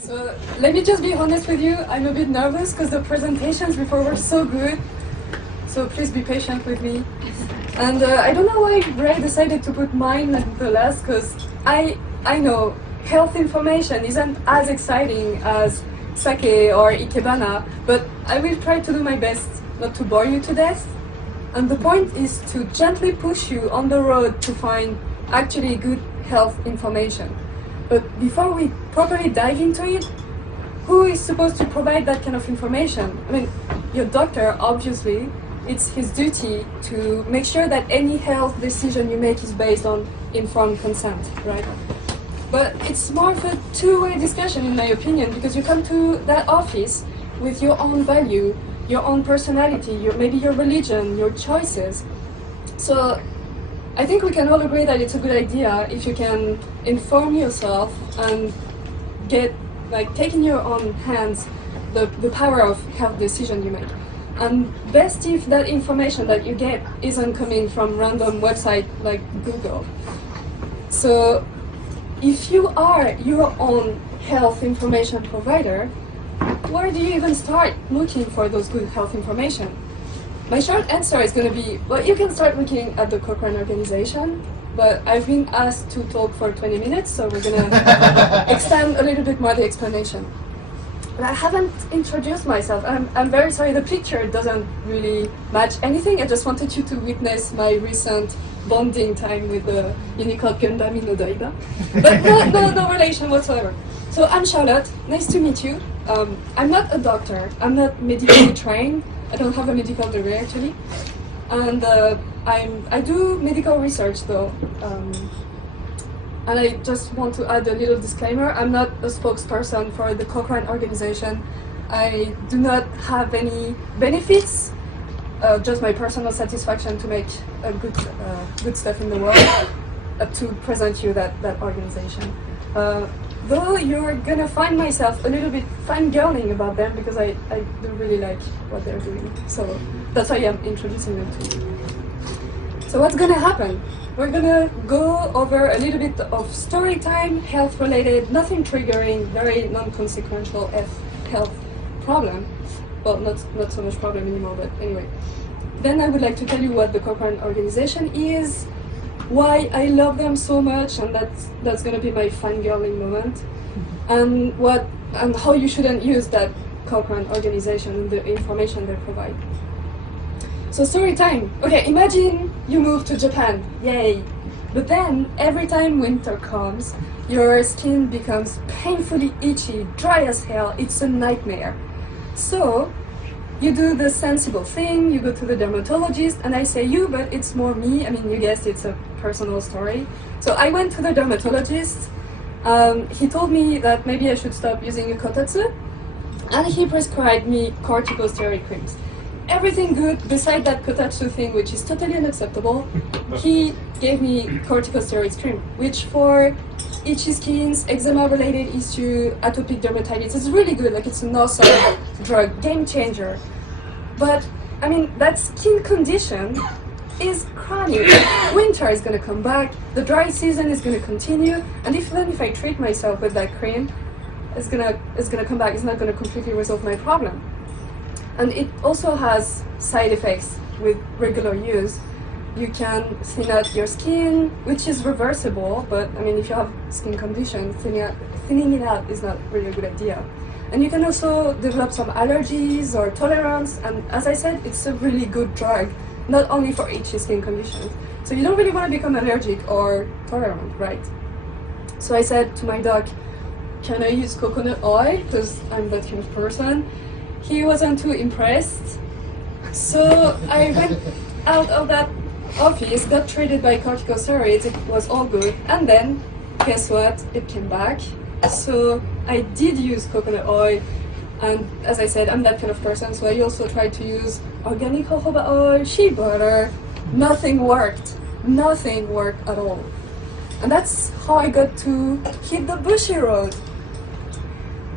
So let me just be honest with you, I'm a bit nervous because the presentations before were so good. So please be patient with me. And I don't know why Ray decided to put mine at the last, because I know health information isn't as exciting as sake or ikebana, but I will try to do my best not to bore you to death. And the point is to gently push you on the road to find actually good health information. But before we properly dive into it, who is supposed to provide that kind of information? I mean, your doctor, obviously. It's his duty to make sure that any health decision you make is based on informed consent, right? But it's more of a two-way discussion, in my opinion, because you come to that office with your own value, your own personality, maybe your religion, your choices. So I think we can all agree that it's a good idea if you can inform yourself and take in your own hands the power of health decision you make. And best if that information that you get isn't coming from random website like Google. So if you are your own health information provider, where do you even start looking for those good health information? My short answer is going to be, well, you can start looking at the Cochrane organization, but I've been asked to talk for 20 minutes, so we're going to extend a little bit more the explanation. But I haven't introduced myself. I'm very sorry, the picture doesn't really match anything. I just wanted you to witness my recent bonding time with the Unicode Gundam in Odaiba. But no relation whatsoever. So I'm Charlotte, nice to meet you. I'm not a doctor, I'm not medically trained. I don't have a medical degree actually. And I do medical research though. And I just want to add a little disclaimer. I'm not a spokesperson for the Cochrane organization. I do not have any benefits, just my personal satisfaction to make a good stuff in the world, to present you that organization. Though you're gonna find myself a little bit fangirling about them because I do really like what they're doing. So that's why I'm introducing them to you. So what's gonna happen? We're gonna go over a little bit of story time, health related, nothing triggering, very non-consequential health problem. Well, not so much problem anymore, but anyway. Then I would like to tell you what the Cochrane organization is, why I love them so much, and that's gonna be my fangirling moment, and how you shouldn't use that Cochrane organization and the information they provide. So story time. Okay, imagine you move to Japan, yay! But then every time winter comes, your skin becomes painfully itchy, dry as hell, it's a nightmare. So you do the sensible thing, you go to the dermatologist, and I say you, but it's more me, I mean you guessed it's a personal story. So I went to the dermatologist, he told me that maybe I should stop using kotatsu, and he prescribed me corticosteroid creams. Everything good beside that kotatsu thing, which is totally unacceptable. He gave me corticosteroid cream, which for itchy skins, eczema-related issue, atopic dermatitis, is really good. Like it's an awesome drug, game changer. But I mean, that skin condition is chronic. Winter is going to come back. The dry season is going to continue, and even if I treat myself with that cream, it's gonna come back. It's not going to completely resolve my problem. And it also has side effects with regular use. You can thin out your skin, which is reversible, but I mean, if you have skin condition, thinning it out is not really a good idea. And you can also develop some allergies or tolerance, and as I said, it's a really good drug, not only for itchy skin conditions. So you don't really want to become allergic or tolerant, right? So I said to my doc, can I use coconut oil? Because I'm that kind of person. He wasn't too impressed, so I went out of that office, got treated by corticosteroids, it was all good, and then, guess what, it came back. So I did use coconut oil, and as I said, I'm that kind of person, so I also tried to use organic jojoba oil, shea butter. Nothing worked at all. And that's how I got to hit the bushy road.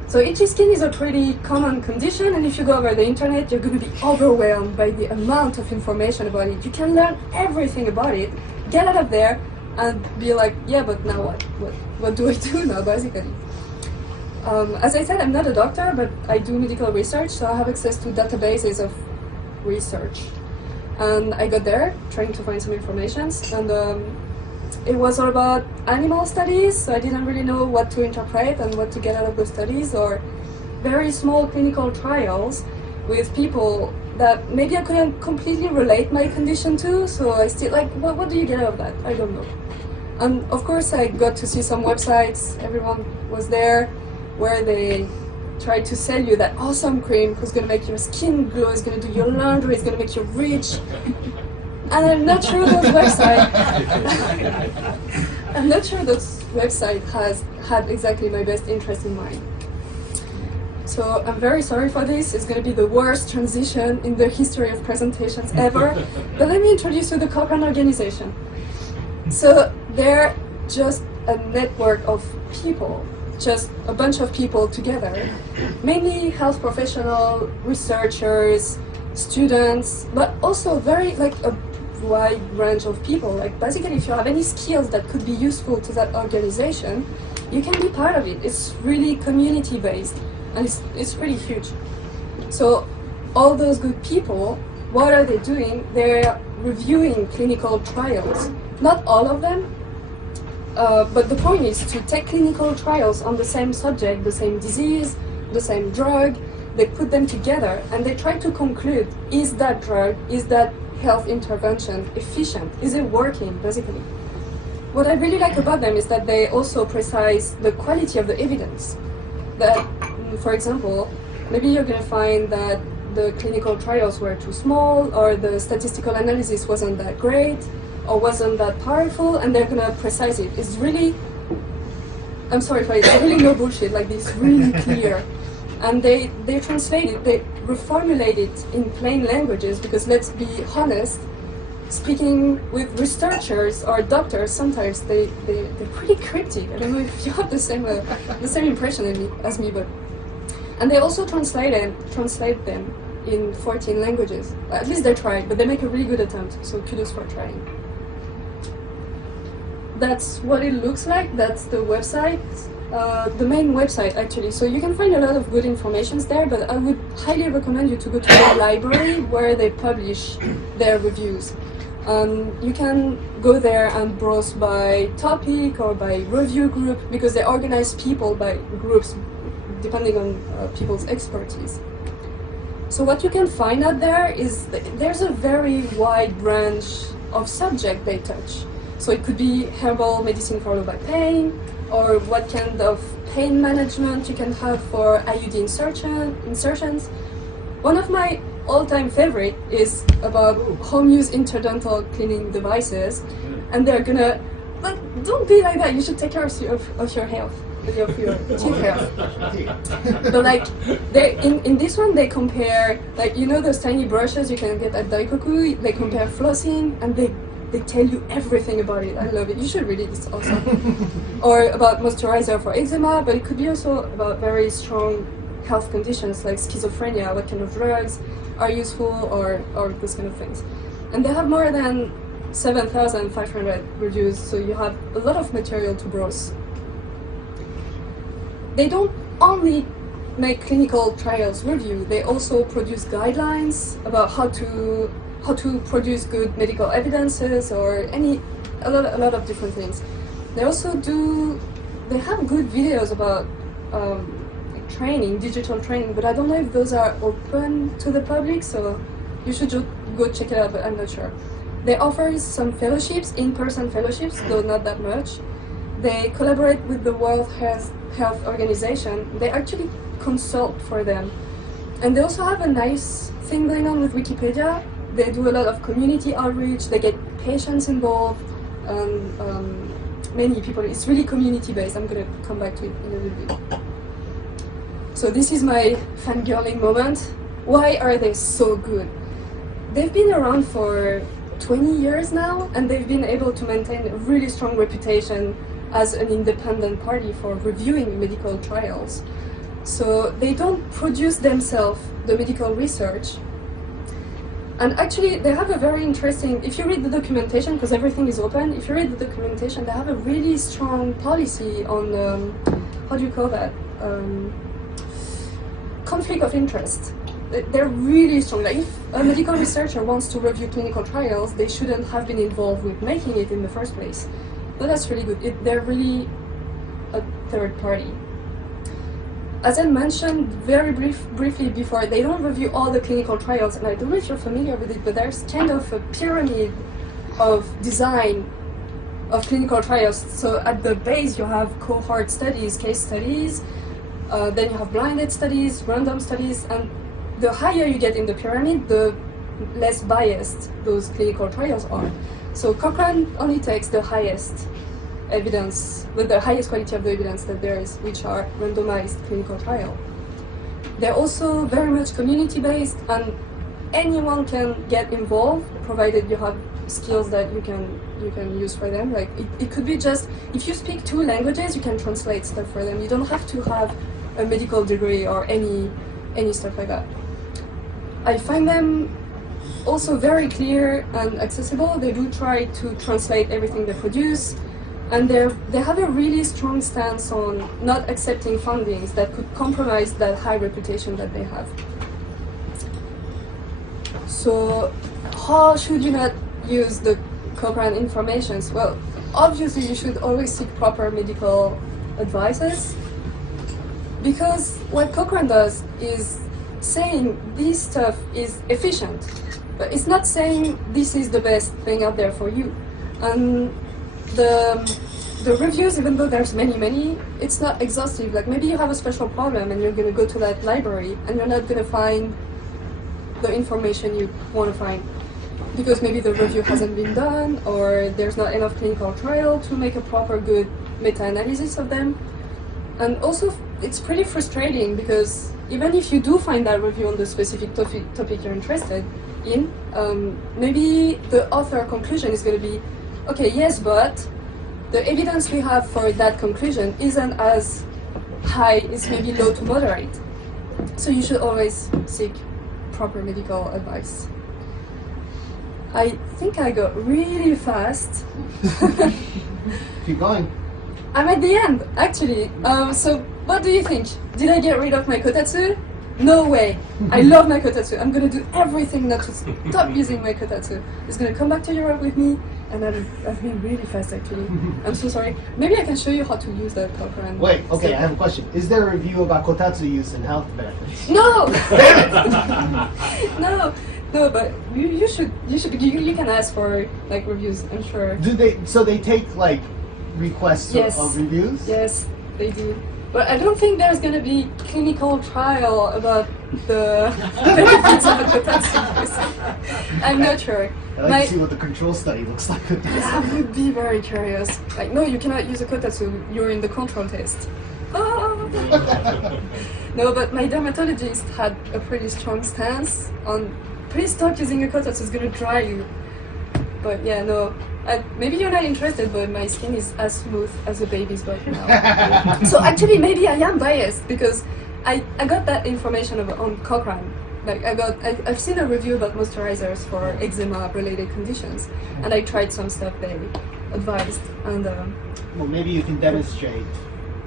So itchy skin is a pretty common condition, and if you go over the internet, you're going to be overwhelmed by the amount of information about it. You can learn everything about it, get out of there, and be like, yeah, but now what? What do I do now, basically? As I said, I'm not a doctor, but I do medical research, so I have access to databases of research. And I got there trying to find some information, and it was all about animal studies, so I didn't really know what to interpret and what to get out of those studies, or very small clinical trials with people that maybe I couldn't completely relate my condition to, so I still like, what do you get out of that? I don't know. And of course I got to see some websites, everyone was there, where they tried to sell you that awesome cream who's gonna make your skin glow, is gonna do your laundry, is gonna make you rich. And I'm not sure those websites had exactly my best interest in mind. So I'm very sorry for this. It's going to be the worst transition in the history of presentations ever. But let me introduce you to the Cochrane organization. So they're just a network of people, just a bunch of people together, mainly health professionals, researchers, students, but also very like a wide range of people. Like basically, if you have any skills that could be useful to that organization, you can be part of it. It's really community based, and it's really huge. So all those good people, what are they doing? They're reviewing clinical trials. Not all of them, but the point is to take clinical trials on the same subject, the same disease, the same drug. They put them together and they try to conclude, is that drug, is that health intervention efficient? Is it working, basically? What I really like about them is that they also precise the quality of the evidence. That, for example, maybe you're going to find that the clinical trials were too small, or the statistical analysis wasn't that great, or wasn't that powerful, and they're going to precise it. It's really, I'm sorry for it, it's really no bullshit, like this, really clear. And they translate it, they reformulate it in plain languages, because let's be honest, speaking with researchers or doctors, sometimes they're pretty cryptic. I don't know if you have the same impression as me, but and they also translate them in 14 languages. At least they try, but they make a really good attempt. So kudos for trying. That's what it looks like. That's the website. The main website, actually. So you can find a lot of good information there, but I would highly recommend you to go to the library where they publish their reviews. You can go there and browse by topic or by review group, because they organize people by groups depending on people's expertise. So what you can find out there is there's a very wide range of subject they touch. So it could be herbal medicine for low back pain, or what kind of pain management you can have for IUD insertions. One of my all-time favorite is about home use interdental cleaning devices, and they're gonna, like, don't be like that, you should take care of your health, of your teeth health. But like, in this one they compare, like, you know those tiny brushes you can get at Daikoku, they compare flossing, and they tell you everything about it. I love it. You should read it, it's awesome. Or about moisturizer for eczema, but it could be also about very strong health conditions like schizophrenia, what kind of drugs are useful, or those kind of things. And they have more than 7,500 reviews, so you have a lot of material to browse. They don't only make clinical trials review, they also produce guidelines about how to produce good medical evidences, or a lot of different things. They also they have good videos about training, digital training, but I don't know if those are open to the public, so you should just go check it out, but I'm not sure. They offer some fellowships, in-person fellowships, though not that much. They collaborate with the World Health Organization. They actually consult for them. And they also have a nice thing going on with Wikipedia. They do a lot of community outreach, they get patients involved, many people. It's really community-based. I'm going to come back to it in a little bit. So this is my fangirling moment. Why are they so good? They've been around for 20 years now, and they've been able to maintain a really strong reputation as an independent party for reviewing medical trials. So they don't produce themselves the medical research. And actually, they have a very interesting, if you read the documentation, because everything is open, if you read the documentation, they have a really strong policy on, how do you call that? conflict of interest. They're really strong. Like, if a medical researcher wants to review clinical trials, they shouldn't have been involved with making it in the first place. But that's really good. They're really a third party. As I mentioned very briefly before, they don't review all the clinical trials, and I don't know if you're familiar with it, but there's kind of a pyramid of design of clinical trials. So at the base you have cohort studies, case studies, then you have blinded studies, random studies, and the higher you get in the pyramid, the less biased those clinical trials are. So Cochrane only takes the highest evidence, with the highest quality of the evidence that there is, which are randomized clinical trial. They're also very much community-based, and anyone can get involved, provided you have skills that you can use for them. Like it could be just, if you speak 2 languages, you can translate stuff for them. You don't have to have a medical degree or any stuff like that. I find them also very clear and accessible. They do try to translate everything they produce, and they have a really strong stance on not accepting fundings that could compromise that high reputation that they have. So how should you not use the Cochrane informations? Well, obviously you should always seek proper medical advices, because what Cochrane does is saying this stuff is efficient, but it's not saying this is the best thing out there for you. And the reviews, even though there's many, it's not exhaustive. Like maybe you have a special problem and you're going to go to that library and you're not going to find the information you want to find, because maybe the review hasn't been done, or there's not enough clinical trial to make a proper good meta-analysis of them. And also it's pretty frustrating, because even if you do find that review on the specific topic you're interested in, maybe the author conclusion is going to be, okay, yes, but the evidence we have for that conclusion isn't as high, it's maybe low to moderate. So you should always seek proper medical advice. I think I got really fast. Keep going. I'm at the end, actually. So what do you think? Did I get rid of my kotatsu? No way. I love my kotatsu. I'm gonna do everything not to stop using my kotatsu. It's gonna come back to Europe with me, and I've been really fast, actually. I'm so sorry. Maybe I can show you how to use that Cochrane. Wait, okay, I have a question. Is there a review about kotatsu use and health benefits? No! No, but you can ask for like reviews, I'm sure. So they take like requests of reviews? Yes, they do. But I don't think there's going to be clinical trial about the benefits of a kotatsu use. I'm not sure. I'd like to see what the control study looks like. Yeah, I would be very curious. Like, no, you cannot use a kotatsu, you're in the control test. Oh. No, but my dermatologist had a pretty strong stance on, please stop using a kotatsu, it's going to dry you. But yeah, no. Maybe you're not interested, but my skin is as smooth as a baby's butt now. So actually, maybe I am biased, because I got that information on Cochrane. Like I've seen a review about moisturizers for eczema-related conditions, and I tried some stuff they advised. And well, maybe you can demonstrate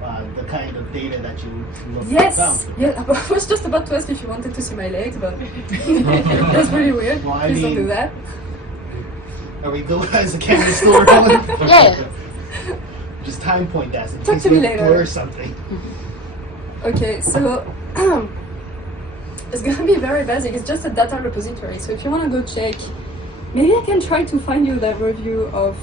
the kind of data that you looked yes, yeah. I was just about to ask if you wanted to see my legs, but that's really weird. Well, Please don't do that. Are we good as a camera still rolling? Yeah. Just time point that in Talk case to me we later. blur something. Okay, so it's gonna be very basic. It's just a data repository. So if you wanna go check, maybe I can try to find you that review of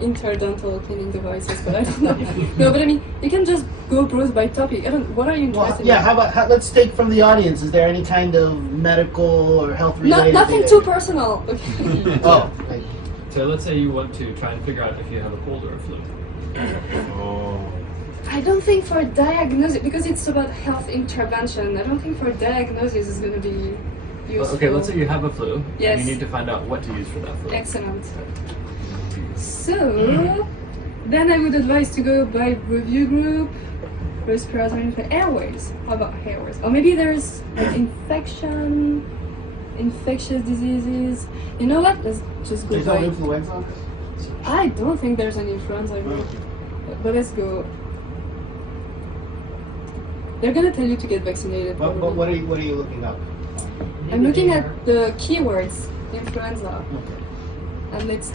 interdental cleaning devices, but I don't know. No, but I mean, you can just go browse by topic. What are you interested in? Yeah, how about let's take from the audience. Is there any kind of medical or health related? Nothing too personal. Okay. Oh. Like, so let's say you want to try and figure out if you have a cold or a flu. I don't think for diagnosis, because it's about health intervention, I don't think for diagnosis is going to be useful. Okay, let's say you have a flu. Yes. And you need to find out what to use for that flu. Excellent. So, then I would advise to go by review group, respiratory airways. How about airways? Or maybe there's like infectious diseases. You know what? Let's just go there's by. no influenza? I don't think there's any influenza. But let's go. They're gonna tell you to get vaccinated. But probably. what are you looking up? I'm looking at the keywords, influenza, Okay. and let's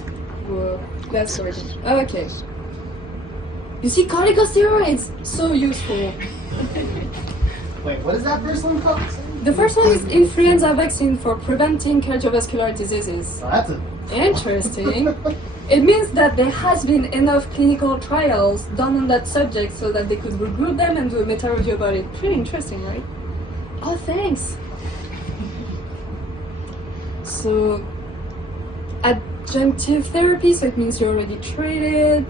sort it. Okay. You see, corticosteroids, so useful. Wait, what is that first one called? The first one is influenza vaccine for preventing cardiovascular diseases. Oh, that's a Interesting. It means that there has been enough clinical trials done on that subject so that they could regroup them and do a meta-review about it. Pretty interesting, right? Oh, thanks. So, adjunctive therapy, so it means you're already treated.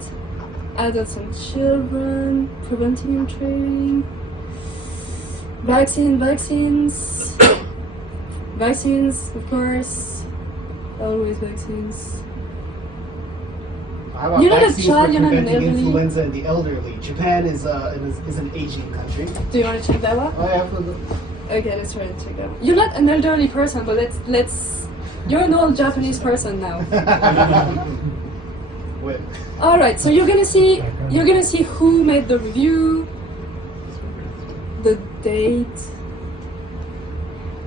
Adults and children, preventing and treating. Vaccines. Vaccines, of course. Always vaccines. How about You're not a vaccines child, for you're not an preventing elderly. influenza in the elderly? Japan is an aging country. Do you want to check that one? Oh, yeah, Okay, let's try to check that one. You're not an elderly person, but let's. You're an old Japanese person now. Wait. All right, so you're gonna see who made the review, the date.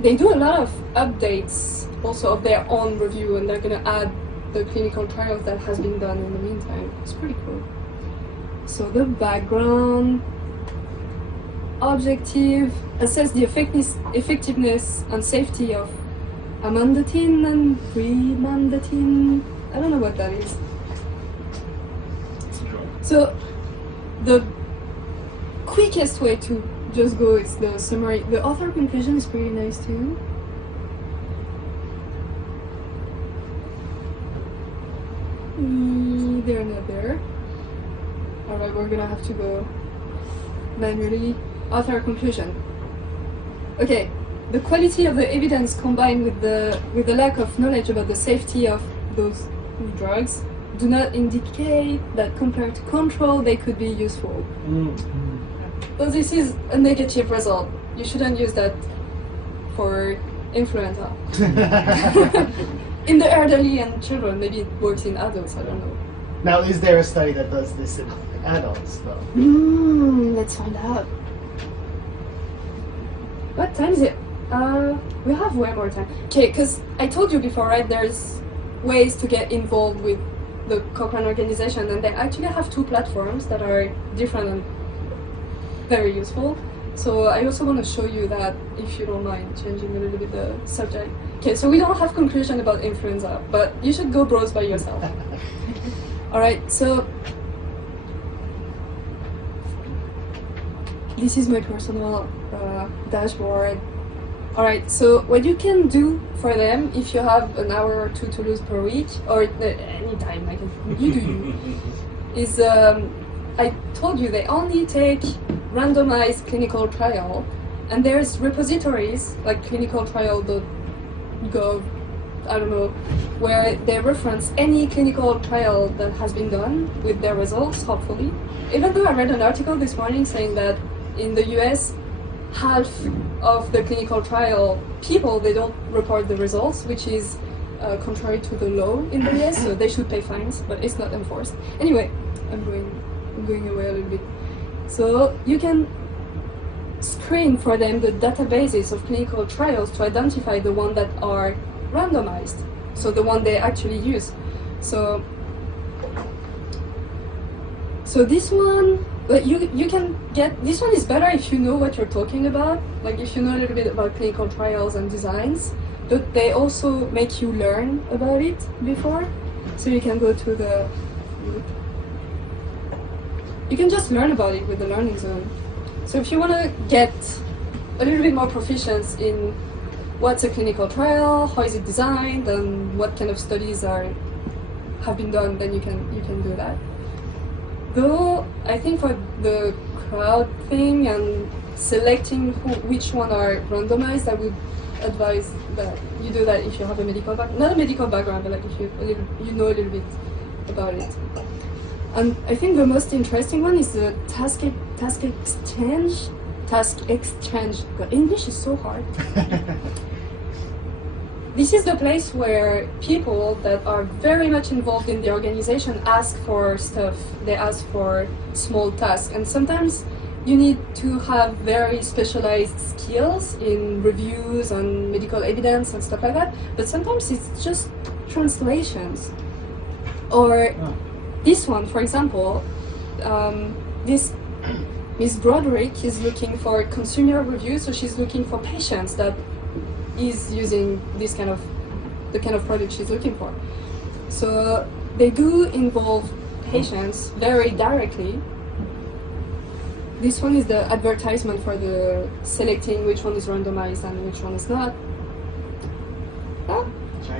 They do a lot of updates also of their own review, and they're gonna add the clinical trials that has been done in the meantime. It's pretty cool. So the background, objective, assess the effectiveness and safety of amantadine and brimonidine. I don't know what that is. So the quickest way to just go is the summary. The author conclusion is pretty nice too. They're not there. Alright, we're gonna have to go manually. Author conclusion. Okay, the quality of the evidence combined with the lack of knowledge about the safety of those drugs do not indicate that compared to control they could be useful. So this is a negative result. You shouldn't use that for influenza. In the elderly and children, maybe it works in adults, I don't know. Now, is there a study that does this in adults, though? Let's find out. What time is it? We have way more time. Okay, because I told you before, right, there's ways to get involved with the Cochrane organization, and they actually have two platforms that are different and very useful. So I also want to show you that, if you don't mind changing a little bit the subject. Okay, so we don't have conclusion about influenza, but you should go browse by yourself. Alright, so this is my personal dashboard. Alright, so what you can do for them, if you have an hour or two to lose per week, or any time, like you do you, is I told you they only take randomized clinical trial, and there's repositories like clinicaltrial.gov, I don't know, where they reference any clinical trial that has been done with their results, hopefully. Even though I read an article this morning saying that in the US, half of the clinical trial people, they don't report the results, which is contrary to the law in the US, so they should pay fines, but it's not enforced. Anyway, I'm going away a little bit. So you can screen for them the databases of clinical trials to identify the ones that are randomized, so the one they actually use. So this one, you can get, this one is better if you know what you're talking about, like if you know a little bit about clinical trials and designs, but they also make you learn about it before, so you can go to the, you can just learn about it with the learning zone. So if you want to get a little bit more proficiency in what's a clinical trial, how is it designed, and what kind of studies have been done, then you can do that. Though I think for the crowd thing and selecting which one are randomized, I would advise that you do that if you have a medical background, not a medical background, but like if you know a little bit about it. And I think the most interesting one is the task exchange. God, English is so hard. This is the place where people that are very much involved in the organization ask for stuff. They ask for small tasks, and sometimes you need to have very specialized skills in reviews and medical evidence and stuff like that. But sometimes it's just translations. Or this one, for example, this Miss Broderick is looking for consumer reviews, so she's looking for patients that is using this kind of the kind of product she's looking for. So they do involve patients very directly. This one is the advertisement for the selecting which one is randomized and which one is not. Ah,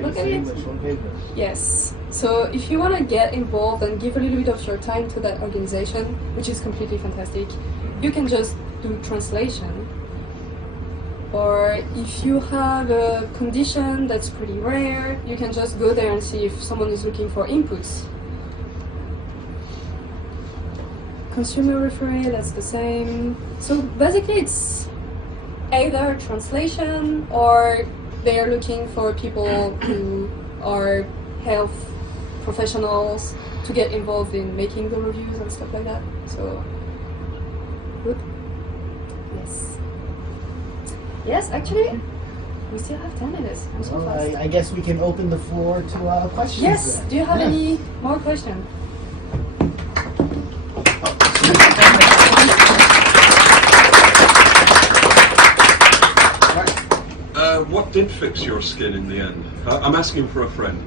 look at it. English on paper. Yes. So if you want to get involved and give a little bit of your time to that organization, which is completely fantastic, you can just do translation. Or if you have a condition that's pretty rare, you can just go there and see if someone is looking for inputs. Consumer referral, that's the same. So basically it's either translation or they are looking for people who are health professionals to get involved in making the reviews and stuff like that. So, good. Yes. Yes, actually, we still have 10 minutes. I'm so Well, fast. I guess we can open the floor to questions. Yes, then. do you have Yeah. any more questions? What did fix your skin in the end? I'm asking for a friend.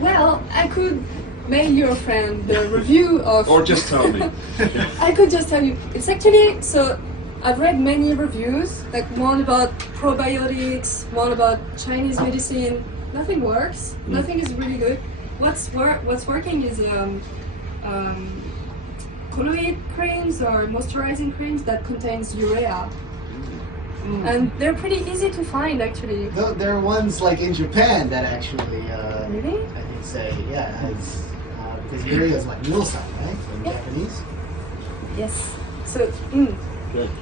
Well, I could mail your friend the review of... Or just tell me. I could just tell you. It's actually, so I've read many reviews, like one about probiotics, one about Chinese medicine. Nothing works. Nothing is really good. What's working is colloid creams or moisturizing creams that contains urea. And they're pretty easy to find, actually. There are ones like in Japan that actually, Really? I can say, yeah, has, because urea is like Nielsen, right? In Yeah. Japanese. Yes. So,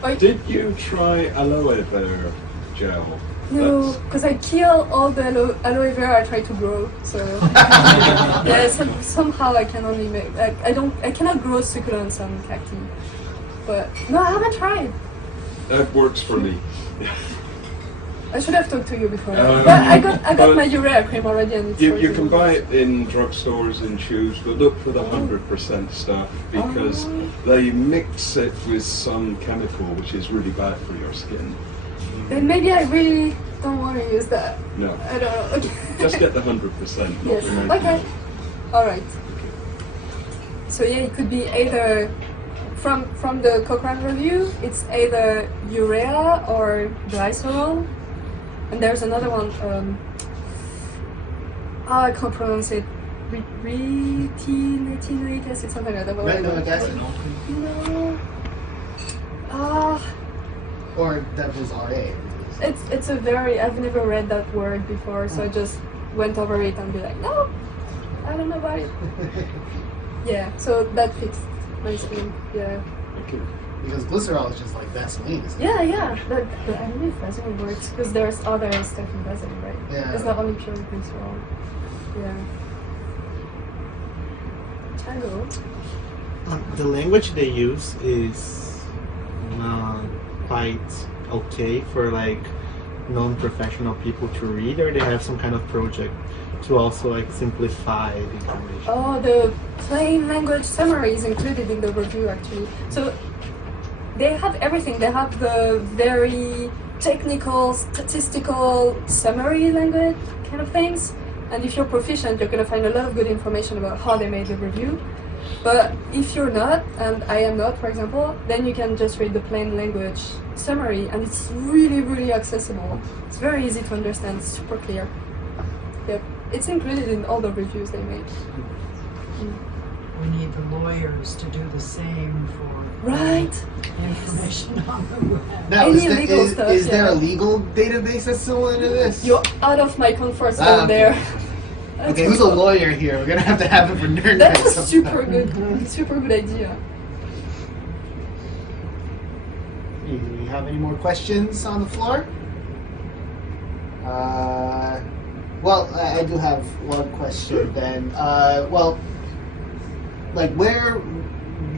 Or- Did you try aloe vera gel? no, because I kill all the aloe vera I try to grow. So yeah, somehow I can only make. I cannot grow succulents and cacti. But no, I haven't tried. That works for me. I should have talked to you before. Um, But I got but my urea cream already, and it's You working. can buy it in drugstores and tubes, but look for the 100% stuff because they mix it with some chemical which is really bad for your skin. Then maybe I really don't want to use that. No, I don't know. Okay. just get the 100%. not Yes. the 99. Okay. All right. So yeah, it could be either from the Cochrane review. It's either urea or glycerol, and there's another one. I can't pronounce it. Retinoic acid, something like that. Retinoic acid. No. Or that was RA. It's a very. I've never read that word before, so I just went over it and be like, no, I don't know about it. Yeah, so that fixed my skin. Yeah. Okay. Because glycerol is just like Vaseline, isn't it? Yeah. But I don't know if Vaseline works because there's other stuff in Vaseline, right? Yeah. It's not only pure glycerol. Yeah. Tango. The language they use is quite okay for like non-professional people to read, or they have some kind of project to also like simplify the information. Oh, the plain language summary is included in the review actually. So they have everything. They have the very technical, statistical summary language kind of things. And if you're proficient, you're going to find a lot of good information about how they made the review. But if you're not, and I am not, for example, then you can just read the plain language summary, and it's really, really accessible. It's very easy to understand, it's super clear. Yep, it's included in all the reviews they make. We need the lawyers to do the same for Right? information on the web. Now, Any is, there, legal is, stuff, is there yeah. a legal database that's similar to this? You're out of my comfort zone Ah, okay. there. Okay, who's a lawyer here? We're gonna have to have him for nerd That's Night a super good idea. Do we have any more questions on the floor? Well, I do have one question then. Well, like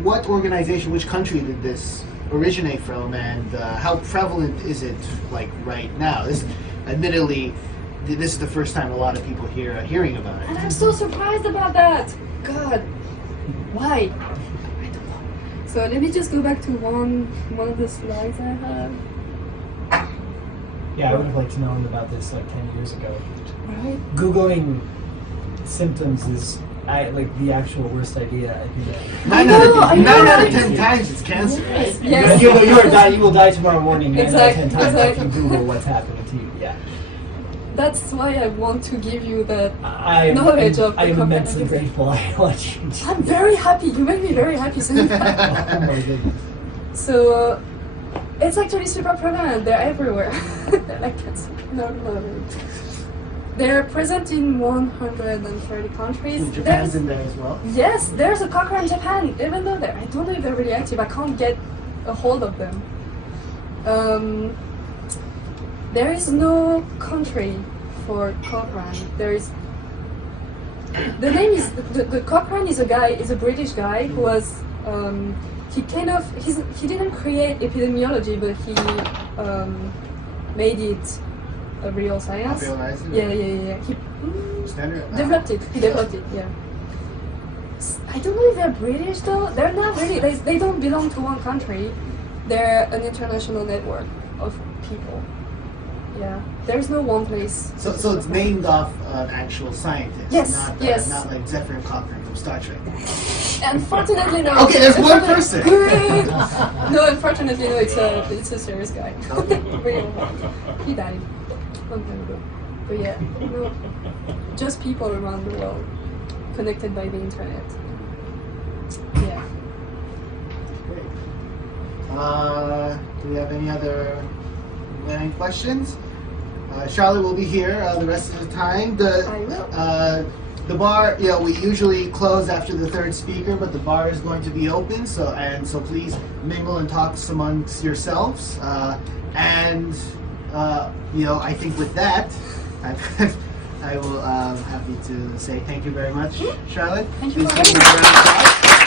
what organization, which country did this originate from, and how prevalent is it like right now? Admittedly, this is the first time a lot of people here are hearing about And it. I'm so surprised about that. God, why? I don't know. So let me just go back to one of the slides I have. Yeah, I would have liked to known about this like 10 years ago. Right? Googling symptoms is like the actual worst idea. I think that. I know. 9 out of 10 times it's cancer. Yes. You will die tomorrow morning 9 out of 10 times Exactly. if you Google what's happening to you. Yeah. That's why I want to give you that I'm knowledge of the I'm company. immensely grateful. I want you to. I'm very happy. You make me very happy saying that. Oh my goodness. So it's actually super prevalent. They're everywhere. They're like cancer. No. They're present in 130 countries. Japan's in there as well. Yes, there's a cochrane in Japan. Even though I don't know if they're really active. I can't get a hold of them. There is no country for cochrane. There is. The name is the Cochrane is a British guy who was he didn't create epidemiology, but he made it a real science. Popularized it? Yeah. He Standard? developed it. He developed it. Yeah. I don't know if they're British though. They're not really. They don't belong to one country. They're an international network of people. Yeah, there's no one place. So it's named off an actual scientist. Yes, yes. Not like Zephyr Cochrane from Star Trek. Unfortunately, no. Okay, there's one person. No, unfortunately, no. It's a serious guy. Real. He died long time ago. But yeah, no, just people around the world connected by the internet. Yeah. Great. Do we have any questions? Charlotte will be here the rest of the time. The bar, we usually close after the third speaker, but the bar is going to be open. So please mingle and talk amongst yourselves. I think with that, I will happy to say thank you very much, Charlotte. Thank you Please for give me a having me. round of applause.